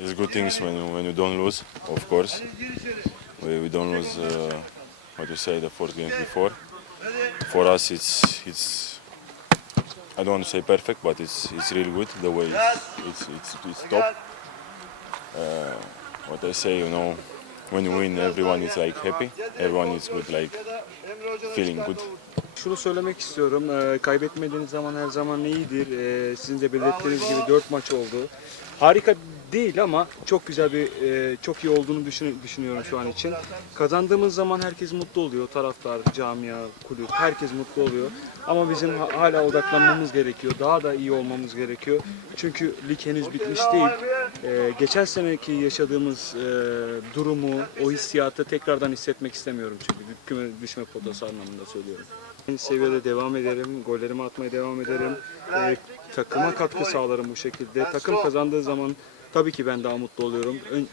it's good things when when you don't lose, of course. We, we don't lose, uh, what you say, the fourth game before. For us, it's it's. I don't want to say perfect, but it's it's really good the way it's it's it's, top. Uh, what I say, you know, when you win, everyone is like happy. Everyone is good, like feeling good. Şunu söylemek istiyorum. Ee, kaybetmediğiniz zaman her zaman iyidir. Ee, sizin de belirttiğiniz gibi 4 maç oldu. Harika değil ama çok güzel bir, e, çok iyi olduğunu düşün- düşünüyorum şu an için. Kazandığımız zaman herkes mutlu oluyor. Taraftar, camia, kulüp, herkes mutlu oluyor. Ama bizim ha- hala odaklanmamız gerekiyor. Daha da iyi olmamız gerekiyor. Çünkü lig henüz bitmiş değil. Ee, geçen seneki yaşadığımız e, durumu, o hissiyatı tekrardan hissetmek istemiyorum çünkü düşme potası anlamında söylüyorum. Aynı seviyede devam ederim, gollerimi atmaya devam ederim. Ee, takıma katkı sağlarım bu şekilde. Takım kazandığı zaman tabii ki ben daha mutlu oluyorum. Ön-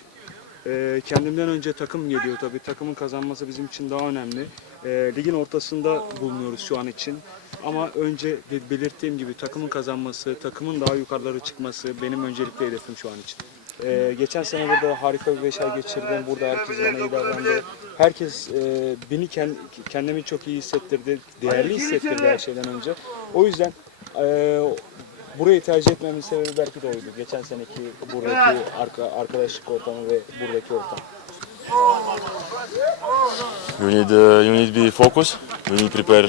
e, kendimden önce takım geliyor tabii. Takımın kazanması bizim için daha önemli. E, ligin ortasında bulunuyoruz şu an için. Ama önce belirttiğim gibi takımın kazanması, takımın daha yukarılara çıkması benim öncelikli hedefim şu an için. E, geçen sene burada harika bir beş ay geçirdim. Burada herkes bana iyi davrandı. Herkes e, beni kend- kendimi çok iyi hissettirdi. Değerli hissettirdi her şeyden önce. O yüzden e, burayı tercih etmemin sebebi belki de oydu. Geçen seneki buradaki arka, arkadaşlık ortamı ve buradaki ortam. You need uh, you need be focused. You need prepare.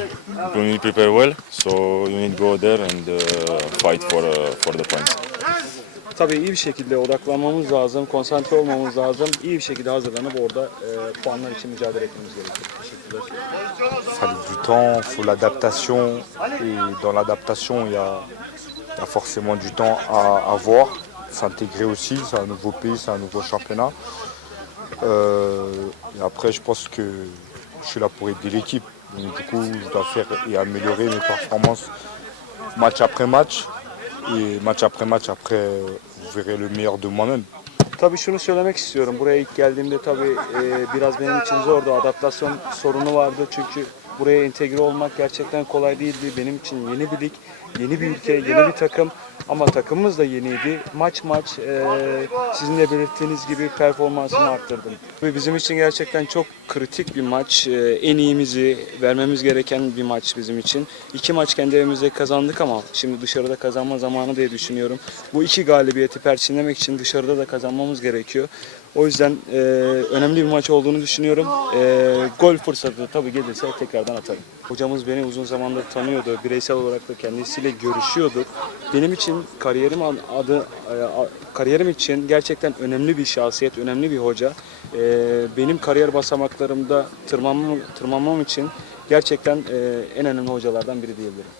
You need prepare well. So you need go there and uh, fight for uh, for the points. Tabii orada e, fallait du temps, faut l'adaptation. Et dans l'adaptation, il y a, forcément du temps à avoir. S'intégrer aussi, c'est un nouveau pays, c'est un nouveau championnat. Euh, après, je pense que je suis là pour aider l'équipe. Du coup, je dois faire et améliorer mes performances match après match. Et match après match, après, vous le meilleur de moi-même. Tabii şunu söylemek istiyorum. Buraya ilk geldiğimde tabii e, biraz benim için zordu. Adaptasyon sorunu vardı çünkü buraya entegre olmak gerçekten kolay değildi. Benim için yeni bir lig, yeni bir ülke, yeni bir takım. Ama takımımız da yeniydi. Maç maç e, sizin de belirttiğiniz gibi performansını arttırdım. Ve bizim için gerçekten çok kritik bir maç. E, en iyimizi vermemiz gereken bir maç bizim için. İki maç kendi evimizde kazandık ama şimdi dışarıda kazanma zamanı diye düşünüyorum. Bu iki galibiyeti perçinlemek için dışarıda da kazanmamız gerekiyor. O yüzden e, önemli bir maç olduğunu düşünüyorum. E, gol fırsatı tabii gelirse tekrardan atarım. Hocamız beni uzun zamandır tanıyordu. Bireysel olarak da kendisiyle görüşüyorduk. Benim için kariyerim adı e, kariyerim için gerçekten önemli bir şahsiyet, önemli bir hoca. E, benim kariyer basamaklarımda tırmanmam, tırmanmam için gerçekten e, en önemli hocalardan biri diyebilirim.